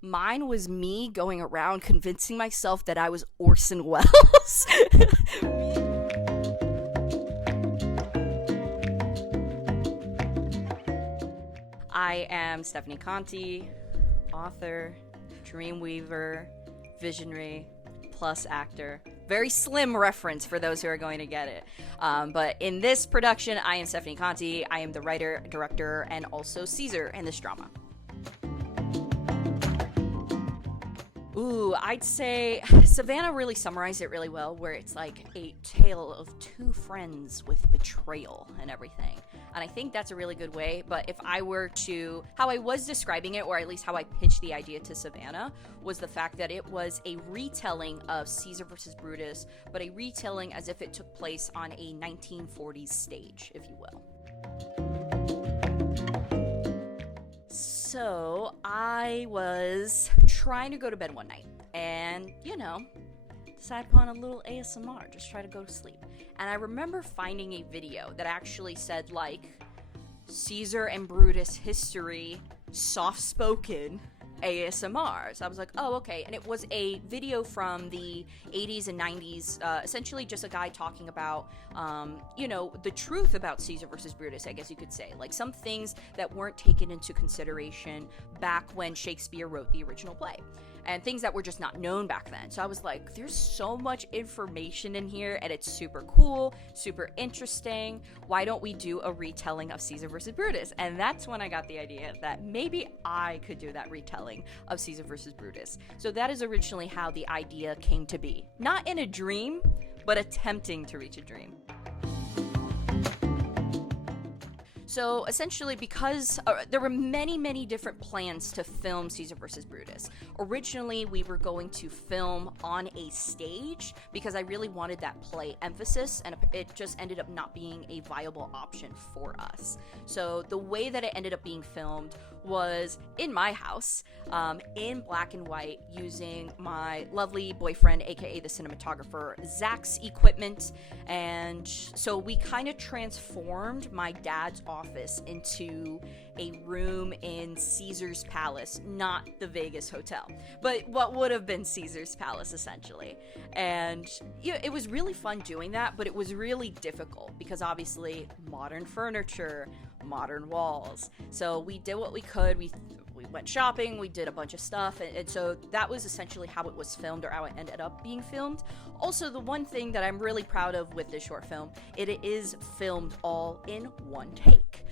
Mine was me going around convincing myself that I was Orson Welles. I am Stephanie Conti, author, dreamweaver, visionary, plus actor. Very slim reference for those who are going to get it. But in this production, I am Stephanie Conti. I am the writer, director, and also Caesar in this drama. Ooh, I'd say Savannah really summarized it really well, where it's like a tale of two friends with betrayal and everything. And I think that's a really good way, but if I were to, how I was describing it, or at least how I pitched the idea to Savannah, was the fact that it was a retelling of Caesar versus Brutus, but a retelling as if it took place on a 1940s stage, if you will. So I was trying to go to bed one night and, decided upon a little ASMR, just try to go to sleep. And I remember finding a video that actually said, Caesar and Brutus history, soft-spoken ASMR. So I was like, oh, okay. And it was a video from the 80s and 90s, essentially just a guy talking about, the truth about Caesar versus Brutus, I guess you could say. Like some things that weren't taken into consideration back when Shakespeare wrote the original play. And things that were just not known back then. So I was like, there's so much information in here, and it's super cool, super interesting. Why don't we do a retelling of Caesar versus Brutus? And that's when I got the idea that maybe I could do that retelling of Caesar versus Brutus. So that is originally how the idea came to be. Not in a dream, but attempting to reach a dream. So essentially, because there were many, many different plans to film Caesar versus Brutus. Originally, we were going to film on a stage because I really wanted that play emphasis, and it just ended up not being a viable option for us. So the way that it ended up being filmed was in my house, in black and white, using my lovely boyfriend, aka the cinematographer, Zach's equipment. And so we kind of transformed my dad's office into a room in Caesar's Palace, not the Vegas hotel, but what would have been Caesar's Palace essentially. And it was really fun doing that, but it was really difficult because obviously modern furniture, modern walls. So we did what we could. We went shopping, we did a bunch of stuff, and so that was essentially how it was filmed, or how it ended up being filmed. Also, the one thing that I'm really proud of with this short film, it is filmed all in one take.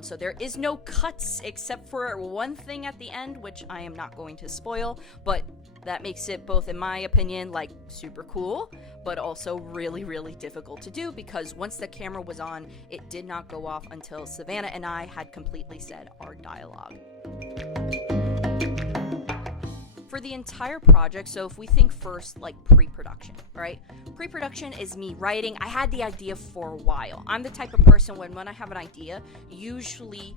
So there is no cuts except for one thing at the end, which I am not going to spoil, but that makes it, both in my opinion, super cool, but also really, really difficult to do, because once the camera was on, it did not go off until Savannah and I had completely said our dialogue. For the entire project, so if we think first pre-production, right? Pre-production is me writing. I had the idea for a while. I'm the type of person when I have an idea, usually,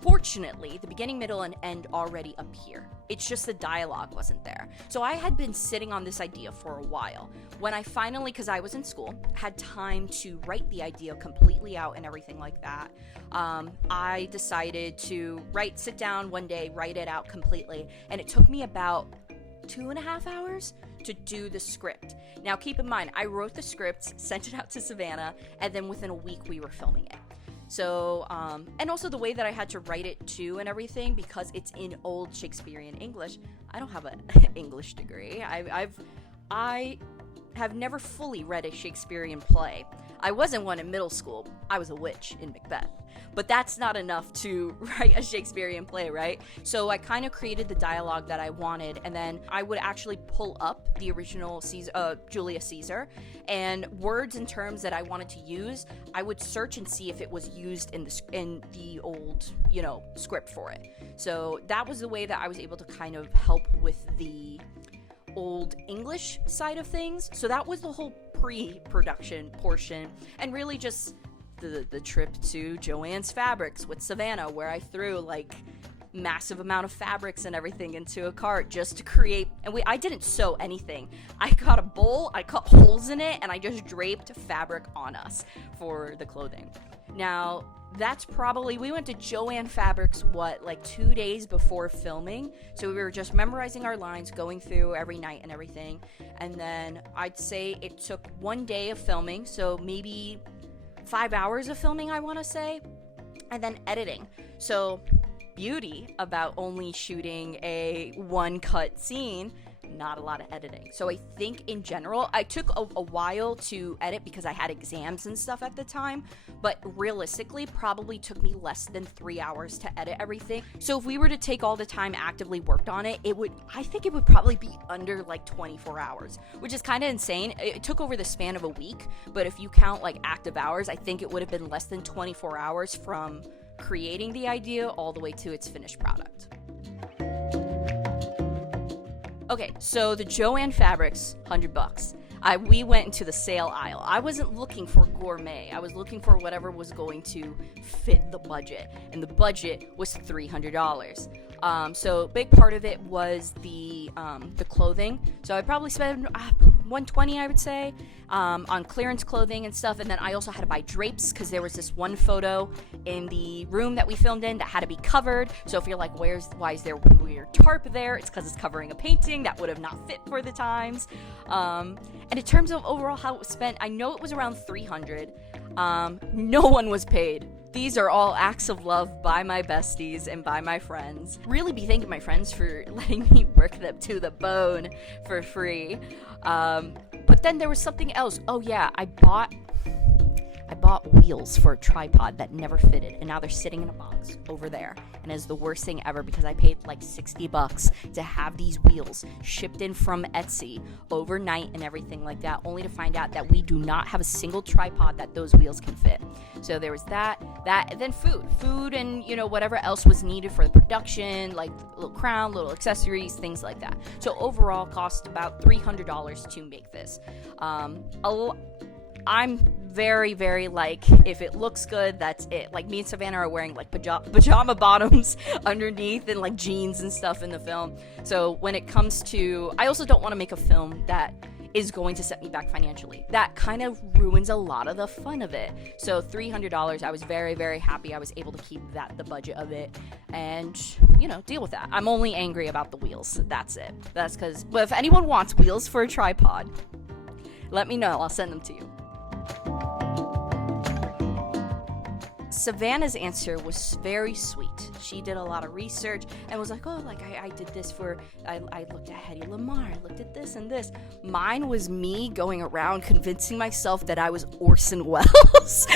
fortunately, the beginning, middle, and end already appear. It's just the dialogue wasn't there. So I had been sitting on this idea for a while. When I finally, because I was in school, had time to write the idea completely out and everything like that, I decided to sit down one day, write it out completely, and it took me about 2.5 hours to do the script. Now keep in mind, I wrote the script, sent it out to Savannah, and then within a week we were filming it. So, and also the way that I had to write it too and everything, because it's in old Shakespearean English. I don't have an English degree. I have never fully read a Shakespearean play. I wasn't one in middle school. I was a witch in Macbeth. But that's not enough to write a Shakespearean play, right? So I kind of created the dialogue that I wanted, and then I would actually pull up the original Julius Caesar, and words and terms that I wanted to use, I would search and see if it was used in the old, script for it. So that was the way that I was able to kind of help with the old English side of things. So that was the whole pre-production portion, and really just the trip to Joann's Fabrics with Savannah, where I threw massive amount of fabrics and everything into a cart just to create, and I didn't sew anything. I got a bowl, I cut holes in it, and I just draped fabric on us for the clothing. Now, that's probably, we went to Joann Fabrics, like 2 days before filming. So we were just memorizing our lines, going through every night and everything. And then I'd say it took 1 day of filming, so maybe 5 hours of filming, I want to say. And then editing. So beauty about only shooting a one cut scene, not a lot of editing. So I think in general, I took a while to edit because I had exams and stuff at the time, but realistically probably took me less than 3 hours to edit everything. So if we were to take all the time actively worked on it, I think it would probably be under like 24 hours, which is kind of insane. It took over the span of a week, but if you count like active hours, I think it would have been less than 24 hours from creating the idea all the way to its finished product. Okay, so the Joann Fabrics, $100. We went into the sale aisle. I wasn't looking for gourmet. I was looking for whatever was going to fit the budget, and the budget was $300. So big part of it was the clothing. So I probably spent $120, I would say, on clearance clothing and stuff. And then I also had to buy drapes because there was this one photo in the room that we filmed in that had to be covered. So if you're like, why is there weird tarp there? It's because it's covering a painting that would have not fit for the times. And in terms of overall how it was spent, I know it was around $300. No one was paid. These are all acts of love by my besties and by my friends. Really be thanking my friends for letting me work them to the bone for free. But then there was something else. Oh yeah, I bought wheels for a tripod that never fitted, and now they're sitting in a box over there, and it's the worst thing ever because I paid like $60 to have these wheels shipped in from Etsy overnight and everything like that, only to find out that we do not have a single tripod that those wheels can fit. So there was that, and then food and, you know, whatever else was needed for the production, like little crown, little accessories, things like that. So overall cost about $300 to make this. I'm very, very like, if it looks good, that's it. Like, me and Savannah are wearing like pajama bottoms underneath and like jeans and stuff in the film. So when it comes to, I also don't want to make a film that is going to set me back financially. That kind of ruins a lot of the fun of it. So $300, I was very, very happy I was able to keep the budget of it, and, you know, deal with that. I'm only angry about the wheels. That's it. That's because, well, if anyone wants wheels for a tripod, let me know. I'll send them to you. Savannah's answer was very sweet. She did a lot of research and was like, oh, like I did this I looked at Hedy Lamarr, I looked at this and this. Mine was me going around convincing myself that I was Orson Welles.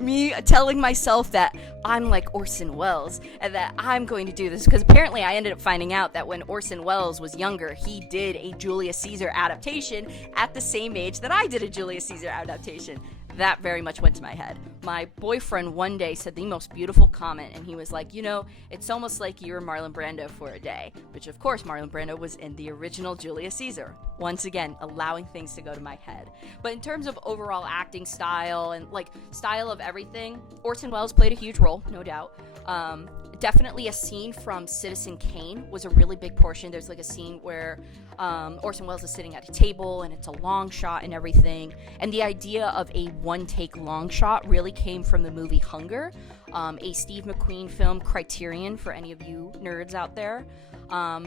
Me telling myself that I'm like Orson Welles and that I'm going to do this, because apparently I ended up finding out that when Orson Welles was younger, he did a Julius Caesar adaptation at the same age that I did a Julius Caesar adaptation. That very much went to my head. My boyfriend one day said the most beautiful comment, and he was like, you know, it's almost like you were Marlon Brando for a day, which of course Marlon Brando was in the original Julius Caesar. Once again, allowing things to go to my head. But in terms of overall acting style and like style of everything, Orson Welles played a huge role, no doubt. Definitely a scene from Citizen Kane was a really big portion. There's like a scene where Orson Welles is sitting at a table and it's a long shot and everything. And the idea of a one-take long shot really came from the movie Hunger, a Steve McQueen film, Criterion, for any of you nerds out there,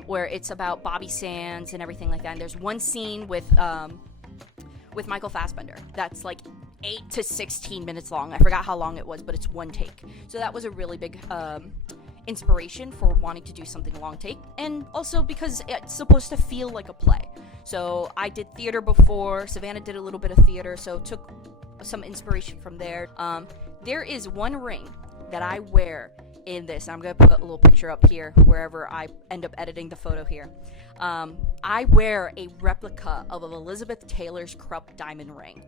where it's about Bobby Sands and everything like that. And there's one scene with Michael Fassbender that's like 8 to 16 minutes long. I forgot how long it was, but it's one take. So that was a really big inspiration for wanting to do something long take, and also because it's supposed to feel like a play. So I did theater before, Savannah did a little bit of theater, so took some inspiration from there. There is one ring that I wear in this, and I'm going to put a little picture up here wherever I end up editing the photo here. I wear a replica of Elizabeth Taylor's Krupp diamond ring.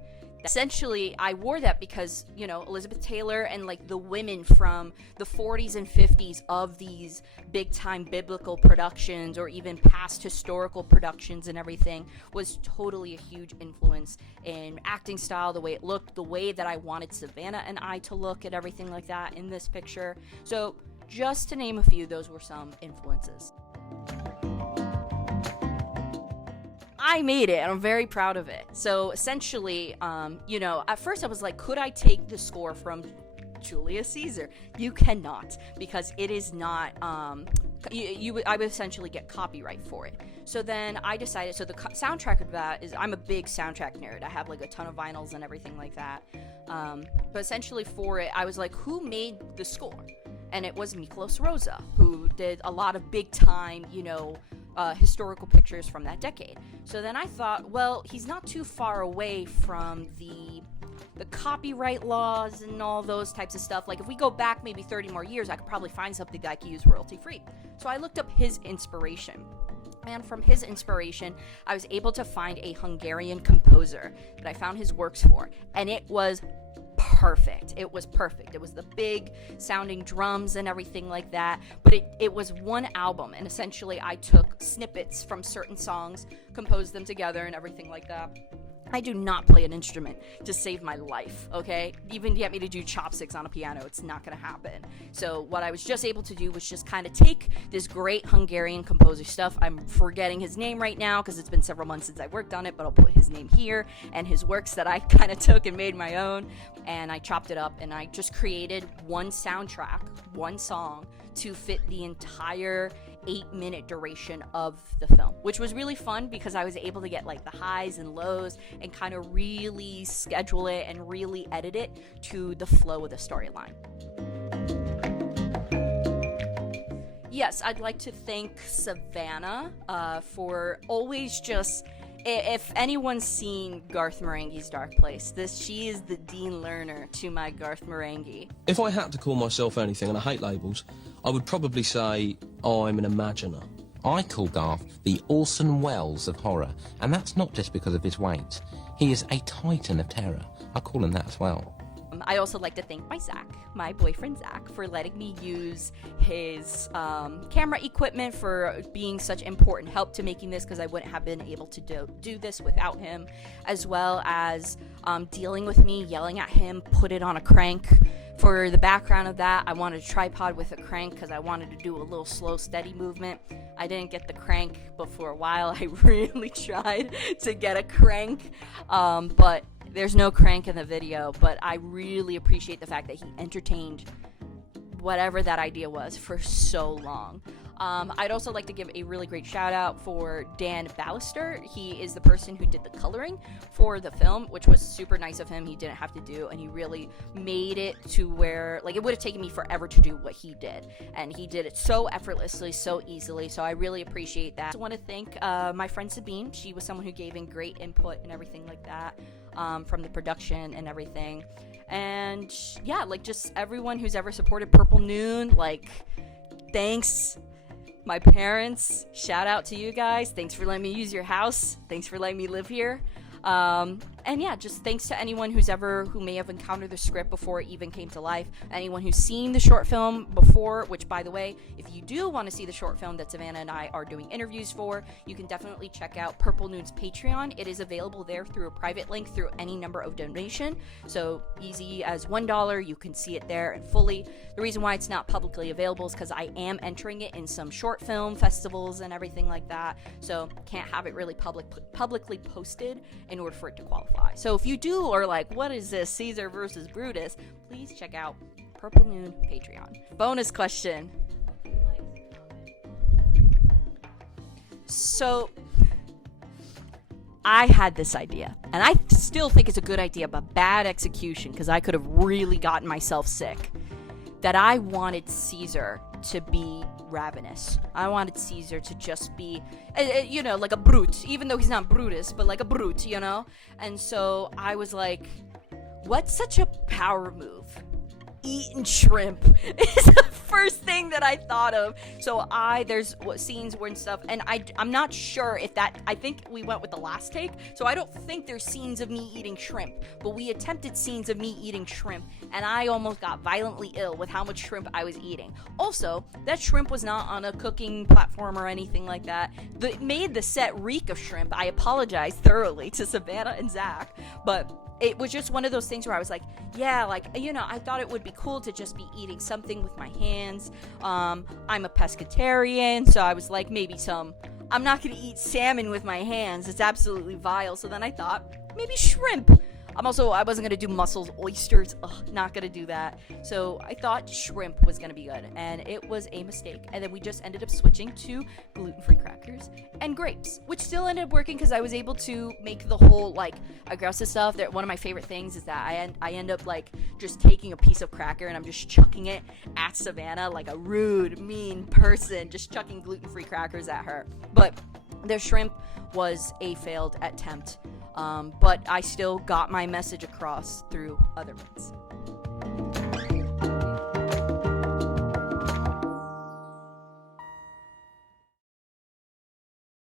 Essentially, I wore that because, you know, Elizabeth Taylor and like the women from the 40s and 50s of these big time biblical productions or even past historical productions and everything was totally a huge influence in acting style, the way it looked, the way that I wanted Savannah and I to look at everything like that in this picture. So just to name a few, those were some influences. I made it, and I'm very proud of it. So essentially, you know, at first I was like, could I take the score from Julius Caesar. You cannot, because it is not, I would essentially get copyright for it. So then I decided, so the soundtrack of that is, I'm a big soundtrack nerd. I have like a ton of vinyls and everything like that. But essentially for it, I was like, who made the score? And it was Miklos Rosa, who did a lot of big time, historical pictures from that decade. So then I thought, well, he's not too far away from the copyright laws and all those types of stuff. Like if we go back maybe 30 more years, I could probably find something that I could use royalty free. So I looked up his inspiration. And from his inspiration, I was able to find a Hungarian composer that I found his works for. And it was perfect. It was perfect. It was the big sounding drums and everything like that. But it was one album. And essentially I took snippets from certain songs, composed them together and everything like that. I do not play an instrument to save my life, okay? Even get me to do chopsticks on a piano, it's not gonna happen. So what I was just able to do was just kind of take this great Hungarian composer stuff. I'm forgetting his name right now because it's been several months since I worked on it, but I'll put his name here, and his works that I kind of took and made my own, and I chopped it up, and I just created one soundtrack, one song, to fit the entire 8-minute duration of the film, which was really fun because I was able to get like the highs and lows and kind of really schedule it and really edit it to the flow of the storyline. Yes, I'd like to thank Savannah for always just, if anyone's seen Garth Marenghi's Dark Place, she is the Dean Lerner to my Garth Marenghi. If I had to call myself anything, and I hate labels, I would probably say I'm an imaginer. I call Garth the Orson Welles of horror, and that's not just because of his weight. He is a titan of terror. I call him that as well. I also like to thank my boyfriend Zach, for letting me use his camera equipment, for being such important help to making this, because I wouldn't have been able to do this without him, as well as dealing with me, yelling at him, put it on a crank. For the background of that, I wanted a tripod with a crank because I wanted to do a little slow, steady movement. I didn't get the crank, but for a while I really tried to get a crank, but there's no crank in the video. But I really appreciate the fact that he entertained whatever that idea was for so long. I'd also like to give a really great shout out for Dan Ballister. He is the person who did the coloring for the film, which was super nice of him. He didn't have to do, and he really made it to where, like, it would have taken me forever to do what he did, and he did it so effortlessly, so easily, so I really appreciate that. I also want to thank my friend Sabine. She was someone who gave in great input and everything like that, from the production and everything. And yeah, like, just everyone who's ever supported Purple Noon, like, thanks. My parents, shout out to you guys. Thanks for letting me use your house. Thanks for letting me live here. And yeah, just thanks to anyone who may have encountered the script before it even came to life. Anyone who's seen the short film before, which, by the way, if you do want to see the short film that Savannah and I are doing interviews for, you can definitely check out Purple Noon's Patreon. It is available there through a private link through any number of donation. So easy as $1, you can see it there and fully. The reason why it's not publicly available is because I am entering it in some short film festivals and everything like that. So can't have it really publicly posted in order for it to qualify. So if you do are like, what is this, Caesar versus Brutus, please check out Purple Noon Patreon. Bonus question. So I had this idea, and I still think it's a good idea, but bad execution, because I could have really gotten myself sick, that I wanted Caesar to be ravenous. I wanted Caesar to just be, like a brute, even though he's not Brutus, but like a brute, And so I was like, what's such a power move? Eating shrimp is the first thing that I thought of. So there's scenes and stuff, and I'm not sure if I think we went with the last take, so I don't think there's scenes of me eating shrimp, but we attempted scenes of me eating shrimp, and I almost got violently ill with how much shrimp I was eating. Also, that shrimp was not on a cooking platform or anything like that. It made the set reek of shrimp. I apologize thoroughly to Savannah and Zach, but it was just one of those things where I was like, yeah, I thought it would be cool to just be eating something with my hands. I'm a pescatarian, so I was like, I'm not going to eat salmon with my hands. It's absolutely vile. So then I thought, maybe shrimp. I wasn't gonna do mussels, oysters. Ugh, not gonna do that. So I thought shrimp was gonna be good, and it was a mistake. And then we just ended up switching to gluten-free crackers and grapes, which still ended up working because I was able to make the whole like aggressive stuff. That one of my favorite things is that I end up like just taking a piece of cracker and I'm just chucking it at Savannah like a rude, mean person, just chucking gluten-free crackers at her. But their shrimp was a failed attempt, but I still got my message across through other means.